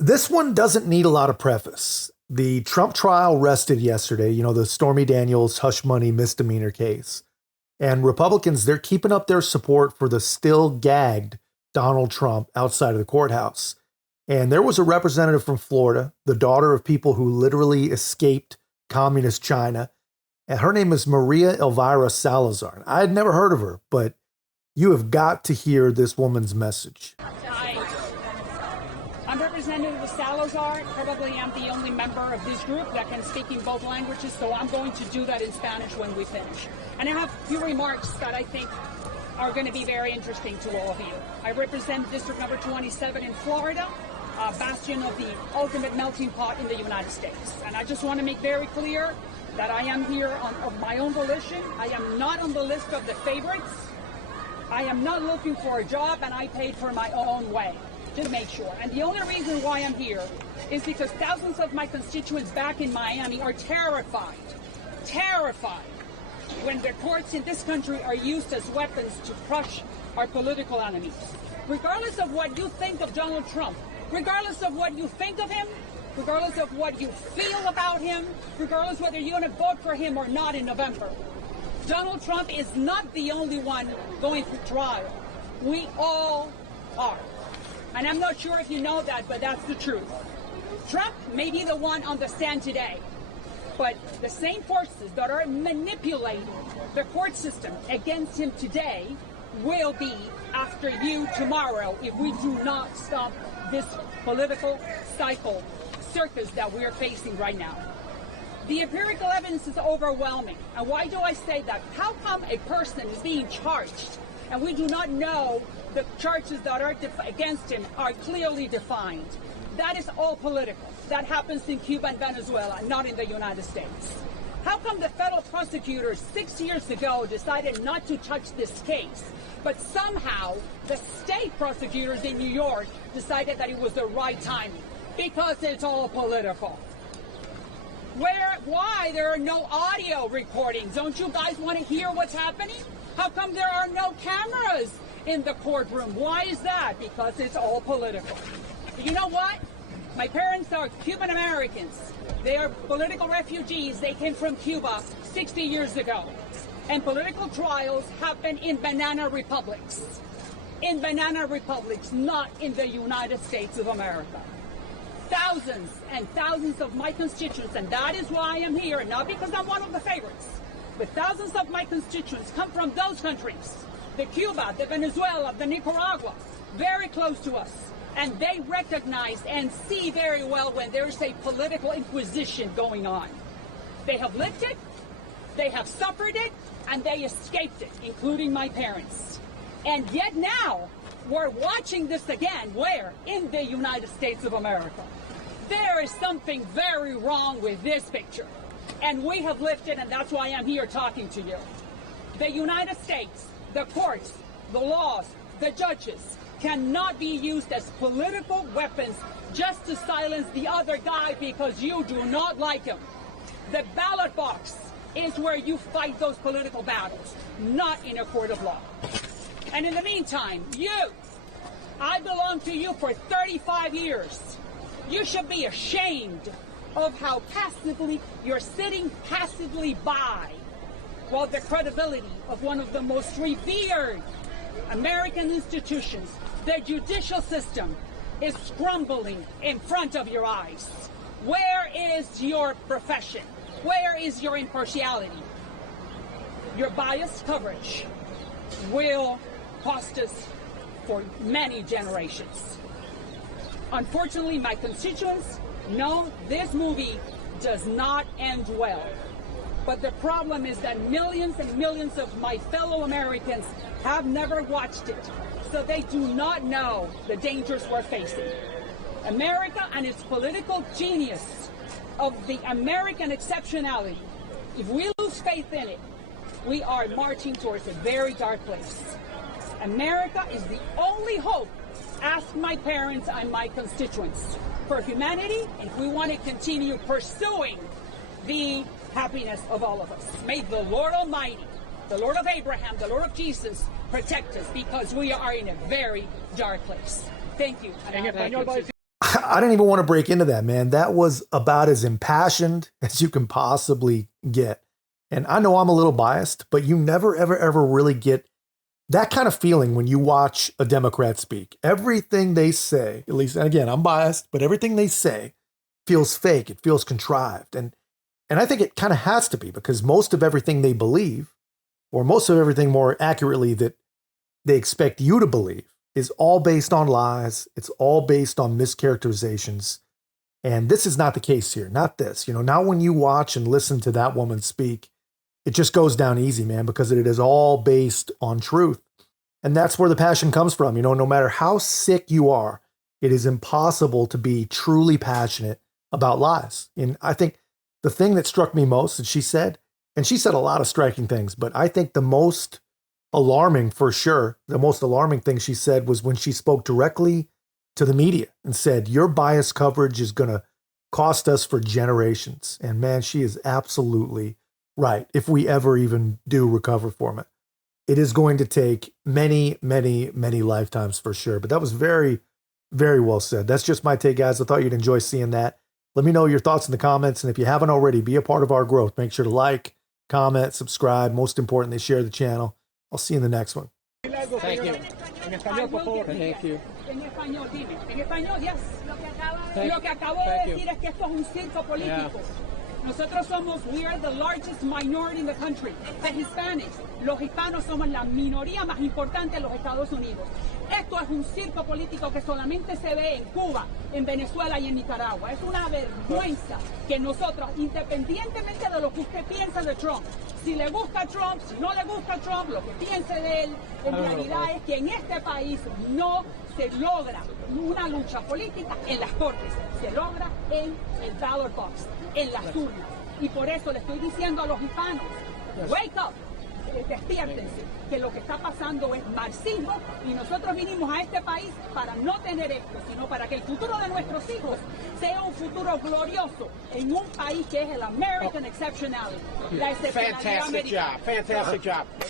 This one doesn't need a lot of preface. The Trump trial rested yesterday, the Stormy Daniels hush money misdemeanor case. And Republicans, they're keeping up their support for the still gagged Donald Trump outside of the courthouse. And there was a representative from Florida, the daughter of people who literally escaped communist China. And her name is Maria Elvira Salazar. I had never heard of her, but you have got to hear this woman's message. I'm Representative Salazar. Probably am the only member of this group that can speak in both languages, so I'm going to do that in Spanish when we finish. And I have a few remarks that I think are going to be very interesting to all of you. I represent District Number 27 in Florida, a bastion of the ultimate melting pot in the United States. And I just want to make very clear that I am here of my own volition. I am not on the list of the favorites. I am not looking for a job, and I paid for my own way. To make sure. And the only reason why I'm here is because thousands of my constituents back in Miami are terrified when the courts in this country are used as weapons to crush our political enemies. Regardless of what you think of Donald Trump, regardless of what you think of him, regardless of what you feel about him, regardless whether you're going to vote for him or not in November, Donald Trump is not the only one going through trial. We all are. And I'm not sure if you know that, but that's the truth. Trump may be the one on the stand today, but the same forces that are manipulating the court system against him today will be after you tomorrow if we do not stop this political cycle circus that we're facing right now. The empirical evidence is overwhelming. And why do I say that? How come a person is being charged and we do not know the charges that are against him are clearly defined? That is all political. That happens in Cuba and Venezuela, not in the United States. How come the federal prosecutors 6 years ago decided not to touch this case, but somehow the state prosecutors in New York decided that it was the right timing? Because it's all political. Why there are no audio recordings? Don't you guys want to hear what's happening? How come there are no cameras in the courtroom? Why is that? Because it's all political. You know what? My parents are Cuban-Americans. They are political refugees. They came from Cuba 60 years ago. And political trials happen in banana republics. In banana republics, not in the United States of America. Thousands and thousands of my constituents, and that is why I am here, not because I'm one of the favorites, but thousands of my constituents come from those countries, the Cuba, the Venezuela, the Nicaragua, very close to us. And they recognize and see very well when there's a political inquisition going on. They have lived it, they have suffered it, and they escaped it, including my parents. And yet now, we're watching this again. Where? In the United States of America. There is something very wrong with this picture. And we have lifted, and that's why I'm here talking to you. The United States, the courts, the laws, the judges cannot be used as political weapons just to silence the other guy because you do not like him. The ballot box is where you fight those political battles, not in a court of law. And in the meantime, I belong to you for 35 years. You should be ashamed of how passively you're sitting passively by while the credibility of one of the most revered American institutions, the judicial system, is crumbling in front of your eyes. Where is your profession? Where is your impartiality? Your biased coverage will cost us for many generations. Unfortunately, my constituents know this movie does not end well. But the problem is that millions and millions of my fellow Americans have never watched it, so they do not know the dangers we're facing. America and its political genius of the American exceptionality, if we lose faith in it, we are marching towards a very dark place. America is the only hope, ask my parents and my constituents, for humanity, and if we want to continue pursuing the happiness of all of us. May the Lord Almighty, the Lord of Abraham, the Lord of Jesus, protect us, because we are in a very dark place. Thank you. I didn't even want to break into that, man. That was about as impassioned as you can possibly get. And I know I'm a little biased, but you never, ever, ever really get that kind of feeling when you watch a Democrat speak. Everything they say, at least, and again, I'm biased, but everything they say feels fake. It feels contrived. And I think it kind of has to be, because most of everything they believe, or most of everything more accurately that they expect you to believe, is all based on lies. It's all based on mischaracterizations. And this is not the case here. Not this. Now when you watch and listen to that woman speak, it just goes down easy, man, because it is all based on truth. And that's where the passion comes from. No matter how sick you are, it is impossible to be truly passionate about lies. And I think the thing that struck me most that she said, and she said a lot of striking things, but I think the most alarming, for sure, the most alarming thing she said was when she spoke directly to the media and said, your biased coverage is going to cost us for generations. And man, she is absolutely right. If we ever even do recover from it, it is going to take many, many, many lifetimes for sure. But that was very, very well said. That's just my take, guys. I thought you'd enjoy seeing that. Let me know your thoughts in the comments. And if you haven't already, be a part of our growth. Make sure to like, comment, subscribe. Most importantly, share the channel. I'll see you in the next one. Thank you. En español, por favor. Thank you. En español, dime. En español, yes. Lo que acabo de decir es que esto es un circo político. Nosotros somos, we are the largest minority in the country, the Hispanics. Los hispanos somos la minoría más importante en los Estados Unidos. Esto es un circo político que solamente se ve en Cuba, en Venezuela y en Nicaragua. Es una vergüenza que nosotros, independientemente de lo que usted piensa de Trump, si le gusta Trump, si no le gusta Trump, lo que piense de él, en realidad es que en este país no se logra una lucha política en las cortes, se logra en el ballot box, en las urnas. Y por eso le estoy diciendo a los hispanos, wake up, despiértense, que lo que está pasando es marxismo y nosotros vinimos a este país para no tener esto, sino para que el futuro de nuestros hijos sea un futuro glorioso en un país que es el American Exceptionality, la excepcionalidad americana. Fantastic job.